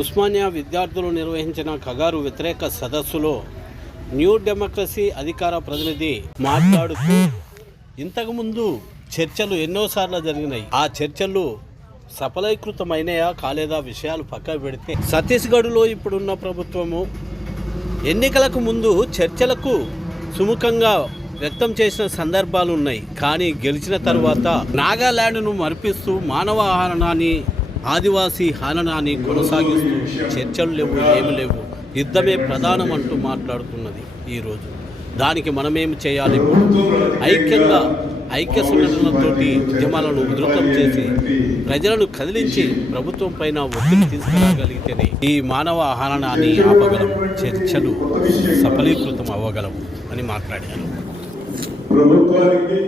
ఉస్మానియా విద్యార్థులు నిర్వహించిన కగారు వ్యతిరేక సదస్సులో న్యూ డెమోక్రసీ అధికార ప్రతినిధి మాట్లాడుతూ ఇంతకుముందు చర్చలు ఎన్నోసార్లు జరిగినాయి. ఆ చర్చలు సఫలీకృతమైనయా కాలేదా విషయాలు పక్కకు పెడితే ఛత్తీస్గఢ్లో ఇప్పుడున్న ప్రభుత్వము ఎన్నికలకు ముందు చర్చలకు సుముఖంగా వ్యక్తం చేసిన సందర్భాలు ఉన్నాయి. కానీ గెలిచిన తర్వాత నాగాలాండ్ను మరిపిస్తూ మానవ హననాన్ని ఆదివాసీ హననాన్ని కొనసాగిస్తూ చర్చలు లేవు, ఏమి లేవు, యుద్ధమే ప్రధానం అంటూ మాట్లాడుతున్నది ఈరోజు. దానికి మనమేమి చేయాలి? ఐక్యంగా ఐక్య సంఘటనలతోటి ఉద్యమాలను ఉధృతం చేసి ప్రజలను కదిలించి ప్రభుత్వం పైన ఒత్తిడి తీసుకురాగలిగితేనే ఈ మానవ హననాన్ని ఆపగలం, చర్చలు సఫలీకృతం అవ్వగలవు అని మాట్లాడారు. ప్రభుత్వానికి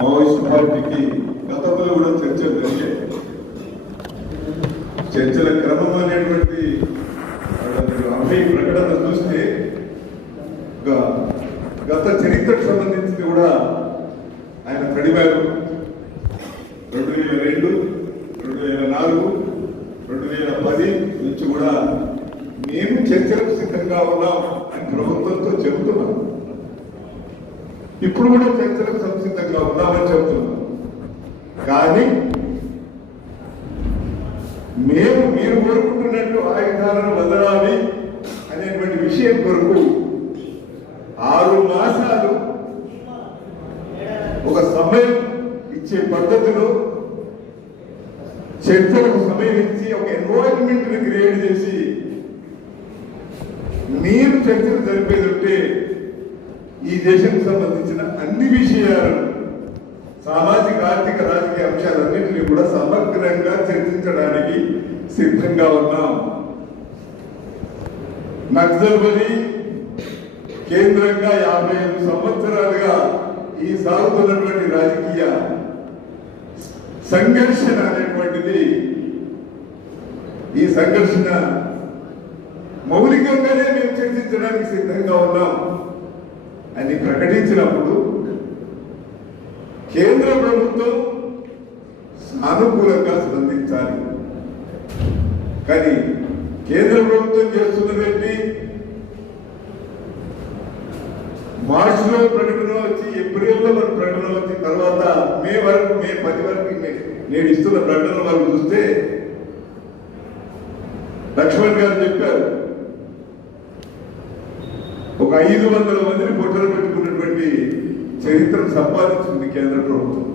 మావోయిస్ట్ పార్టీకి గతంలో కూడా చర్చలు జరిగాయి. చర్చల క్రమం అనేటువంటి ప్రకటన చూస్తే గత చరిత్రకు సంబంధించింది కూడా ఆయన పడివారు. 2002, 2004, 2010 నుంచి కూడా మేము చర్చలకు సిద్ధంగా ఉన్నాం అని ప్రభుత్వంతో చెబుతున్నాం. ఇప్పుడు కూడా చర్చలకు సంసిద్ధంగా ఉన్నామని చెబుతున్నాం. కానీ మీరు కోరుకుంటున్నట్టు ఆయుధాలను వదలాలి అనేటువంటి విషయం కొరకు 6 మాసాలు ఒక సమయం ఇచ్చే పద్ధతిలో చర్చలకు సమయం ఇచ్చి ఒక ఎన్వైరన్మెంట్ ని క్రియేట్ చేసి మీరు చర్చలు జరిపేదంటే ఈ దేశానికి సంబంధించిన అన్ని విషయాలను సామాజిక ఆర్థిక రాజకీయ అంశాలన్నింటినీ కూడా సమగ్రంగా చర్చించడానికి సిద్ధంగా ఉన్నాం. నక్సల్బరీ కేంద్రంగా 55 సంవత్సరాలుగా ఈ సాగుతున్నటువంటి రాజకీయ సంఘర్షణ అనేటువంటిది, ఈ సంఘర్షణ మౌలికంగానే మేము చర్చించడానికి సిద్ధంగా ఉన్నాం అని ప్రకటించినప్పుడు కేంద్ర ప్రభుత్వం సానుకూలంగా స్పందించాలి. కానీ కేంద్ర ప్రభుత్వం చేస్తున్నదేంటి? మార్చిలో ప్రకటన వచ్చి, ఏప్రిల్లో మన ప్రకటన వచ్చి, తర్వాత మే 10 వరకు నేను ఇస్తున్న ప్రకటన వరకు చూస్తే లక్ష్మణ్ గారు చెప్పారు, ఒక 500 మందిని పొట్టలు పెట్టుకున్నటువంటి చరిత్రను సంపాదించింది కేంద్ర ప్రభుత్వం.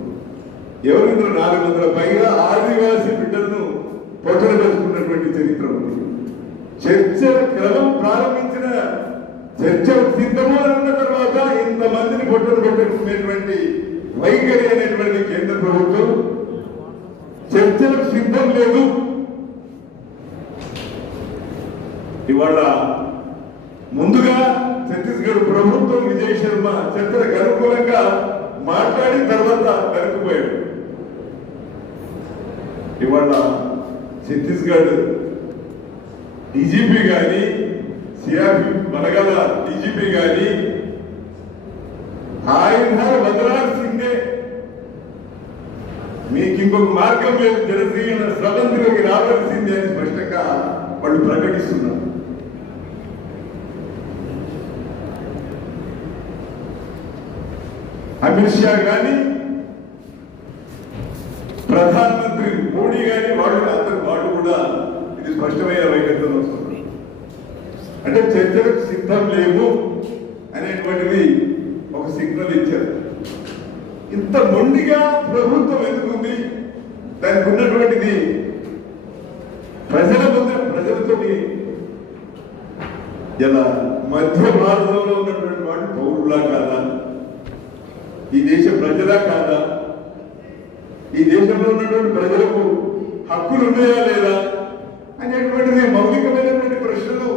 ఎవరు 400 పైగా ఆదివాసీ బిడ్డలను పొట్టలు పెట్టుకున్నటువంటి చరిత్ర ఉంది. చర్చల క్రమం ప్రారంభించిన, చర్చలు సిద్ధమో అన్న తర్వాత ఇంతమందిని పొట్టలు పెట్టుకునేటువంటి వైఖరి అనేటువంటి కేంద్ర ప్రభుత్వం చర్చలకు సిద్ధం లేదు. ఇవాళ ముందుగా ఛత్తీస్గఢ్ ప్రభుత్వం విజయ్ శర్మ చర్చలకు అనుకూలంగా మాట్లాడి తర్వాత వెనక్కిపోయాడు. ఇవాళ ఛత్తీస్గఢ్ డీజీపీ కానీ, సిఆర్పి బలగాల డీజీపీ కానీ ఆయుధాలు వదలాల్సిందే, మీకు ఇంకొక మార్గం లేదు, జనసేన స్రవంతిలోకి రావాల్సిందే అని స్పష్టంగా వాళ్ళు ప్రకటిస్తున్నారు. అమిత్ షా కానీ, ప్రధానమంత్రి మోడీ కానీ వాళ్ళు కూడా ఇది స్పష్టమైన వైఖరితో వస్తున్నారు. అంటే చర్చలకు సిద్ధం లేవు అనేటువంటిది ఒక సిగ్నల్ ఇచ్చారు. ఇంత మొండిగా ప్రభుత్వం ఎందుకుంది? దానికి ఉన్నటువంటిది ప్రజలతోటి ఇలా మధ్య భారతంలో ఉన్నటువంటి వాడు పౌరులా కాదా, ఈ దేశ ప్రజలా కాదా, ఈ దేశంలో ఉన్నటువంటి ప్రజలకు హక్కులు ఉన్నాయా లేదా అనేటువంటిది మౌలికమైనటువంటి ప్రశ్నలు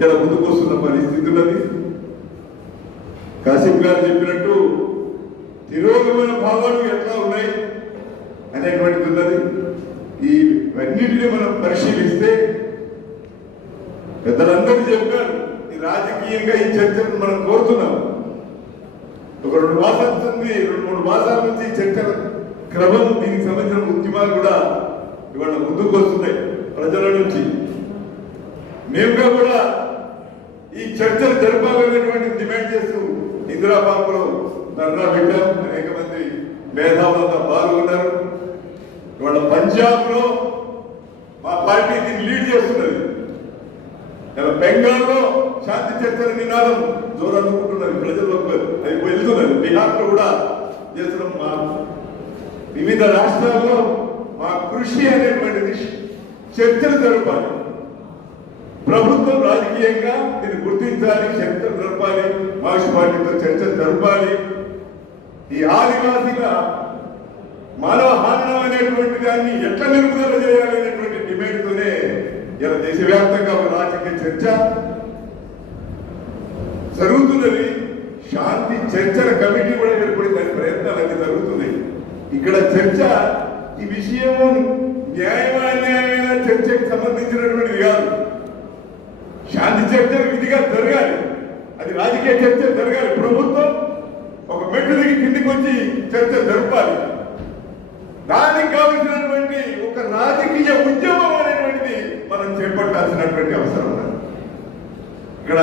ఇలా ముందుకొస్తున్న పరిస్థితి ఉన్నది. కాసిం గారు చెప్పినట్టు తిరోగమన భావాలు ఎట్లా ఉన్నాయి అనేటువంటిది ఉన్నది. ఈ అన్నిటినీ మనం పరిశీలిస్తే పెద్దలందరూ చెప్పారు, ఈ రాజకీయంగా ఈ చర్చను మనం కోరుతున్నాం. ఒక 2 మాసాల నుంచి 2-3 మాసాల నుంచి ఈ చర్చల క్రమం, దీనికి సంబంధించిన ఉద్యమాలు కూడా ఇవాళ ముందుకు వస్తున్నాయి ప్రజల నుంచి. మేముగా కూడా ఈ చర్చలు జరపాలనేటువంటి డిమాండ్ చేస్తూ ఇందిరా పార్కులో ధర్నా పెట్టాం. అనేక మంది మేధావులంతా పాల్గొన్నారు. ఇవాళ పంజాబ్ లో మా పార్టీ దీన్ని లీడ్ చేస్తున్నది. ఇలా బెంగాల్లో శాంతి చర్చల నినాదం జోరనుకుంటున్నది, ప్రజల్లోకి అది వెళ్తున్నది. బీహార్లో కూడా చేస్తున్నాం. మా వివిధ రాష్ట్రాల్లో మా కృషి అనేటువంటిది చర్చలు జరపాలి. ప్రభుత్వం రాజకీయంగా దీన్ని గుర్తించాలి, చర్చలు జరపాలి, మార్క్స్ పార్టీతో చర్చలు జరపాలి. ఈ ఆదివాసీల మానవ హానం అనేటువంటి దాన్ని ఎట్లా నిలుపుదల చేయాలి అనేటువంటి డిమాండ్తోనే ఇలా దేశవ్యాప్తంగా ఒక రాజకీయ చర్చ జరుగుతున్నది. శాంతి చర్చల కమిటీ కూడా ఏర్పడి దాని ప్రయత్నాలు అన్ని జరుగుతున్నాయి. ఇక్కడ చర్చ ఈ విషయం న్యాయమైన చర్చకు సంబంధించినటువంటిది కాదు. శాంతి చర్చలు విధిగా జరగాలి, అది రాజకీయ చర్చ జరగాలి. ప్రభుత్వం ఒక మెట్టు దిగి కిందికి వచ్చి చర్చ జరపాలి. దానికి కావలసినటువంటి ఒక రాజకీయ ఉద్యమం అనేటువంటిది మనం చేపట్టాల్సినటువంటి అవసరం ఉన్నది. ఇక్కడ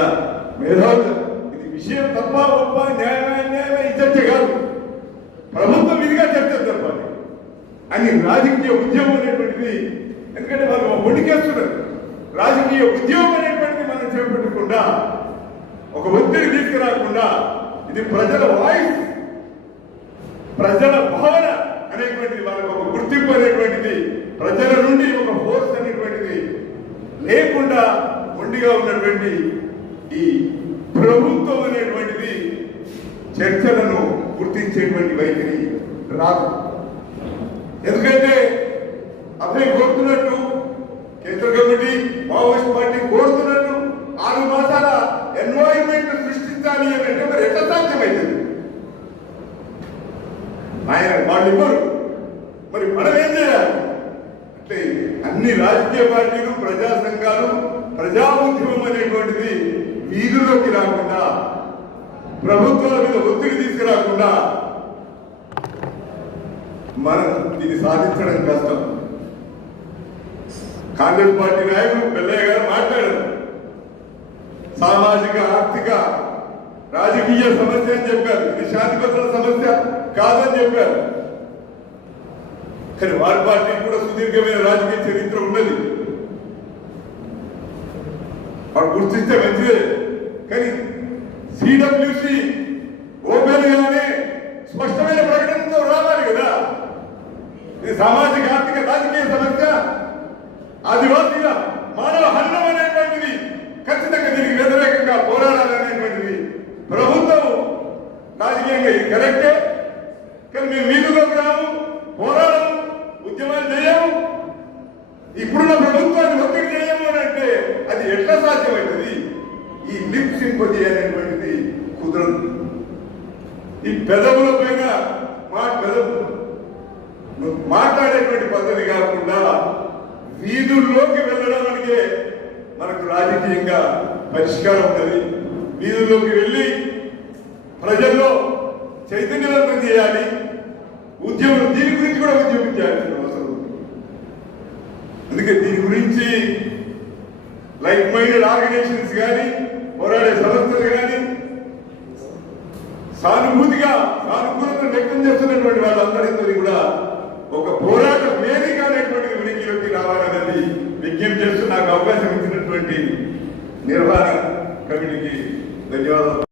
మేధావులు ఇది విషయం తప్ప గొప్ప న్యాయమైన ఈ చర్చ కాదు, ప్రభుత్వం విధిగా చర్చ జరపాలి అని రాజకీయ ఉద్యమం అనేటువంటిది. ఎందుకంటే వాళ్ళు వణికేస్తున్నారు. రాజకీయ ఉద్యమం అనేటువంటిది మనం చేపట్టకుండా, ఒక ఒత్తిడి తీసుకురాకుండా, ఇది ప్రజల వాయిస్, ప్రజల భావన అనేటువంటిది, వాళ్ళకు ఒక గుర్తింపు అనేటువంటిది, ప్రజల నుండి ఒక ఫోర్స్ అనేటువంటిది లేకుండా మొండిగా ఉన్నటువంటి ఈ ప్రభుత్వం అనేటువంటిది చర్చలను గుర్తించేటువంటి వైఖరి రాదు. ఎందుకంటే అభయ కోరుతున్నట్టు, కేంద్ర కమిటీ మావోయిస్ట్ పార్టీ కోరుతున్నట్టు 6 మాసాల ఎన్వైరన్మెంట్ సృష్టించాలి అని అంటే మరి ఎట్లా సాధ్యమవుతుంది? ఆయన వాళ్ళు ఇవ్వరు, మరి మనం ఏం చేయాలి? అంటే అన్ని రాజకీయ పార్టీలు, ప్రజా సంఘాలు, ప్రజా ఉద్యమం అనేటువంటిది వీధుల్లోకి రాకుండా, ప్రభుత్వాల మీద ఒత్తిడి తీసుకురాకుండా మనం దీన్ని సాధించడం కష్టం. కాంగ్రెస్ పార్టీ నాయకులు పెద్దయ్య గారు మాట్లాడారు. సామాజిక, ఆర్థిక, రాజకీయ సమస్య అని చెప్పారు. ఇది శాంతి భద్రత సమస్య కాదని చెప్పారు. కానీ వారి పార్టీ కూడా సుదీర్ఘమైన రాజకీయ చరిత్ర ఉన్నది, వారు గుర్తిస్తే మంచిదే. కానీ సిడబ్ల్యూసి ఓపెన్ గానే స్పష్టమైన ప్రకటనతో రావాలి కదా. ఇది సామాజిక, ఆర్థిక, రాజకీయ సమస్య, ఆదివాసీల మానవ హనం అనేటువంటిది, ఖచ్చితంగా దీనికి వ్యతిరేకంగా పోరాడాలనేటువంటిది ప్రభుత్వం రాజకీయంగా ఇది కరెక్టే. కానీ మేము వీధుల్లోకి రాము, పోరాడము, ఉద్యమాలు చేయము, ఇప్పుడున్న ప్రభుత్వాన్ని ఒత్తిడి చేయము అని అంటే అది ఎట్లా సాధ్యమవుతుంది? ఈ లిప్ సింపతి అనేటువంటిది కుదరదు. ఈ పెదవుల పైన మాట్లాడేటువంటి పద్ధతి కాకుండా వీధుల్లోకి వెళ్ళడానికే మనకు రాజకీయంగా పరిష్కారం ఉన్నది. వీధుల్లోకి వెళ్ళి ప్రజల్లో చైతన్యవంతం చేయాలి. ఉద్యమం దీని గురించి కూడా ఉద్యమించాల్సిన అవసరం ఉంది. అందుకే దీని గురించి లైక్ మైండెడ్ ఆర్గనైజేషన్స్ కానీ, పోరాడే సంస్థలు కానీ సానుకూలత వ్యక్తం చేస్తున్నటువంటి వాళ్ళందరితో కూడా ఒక పోరాట వేదిక అనేటువంటిది ఉనికిలోకి రావాలనేది విజ్ఞప్తి చేస్తూ నాకు అవకాశం ఇచ్చినటువంటి నిర్వహణ కమిటీకి ధన్యవాదాలు.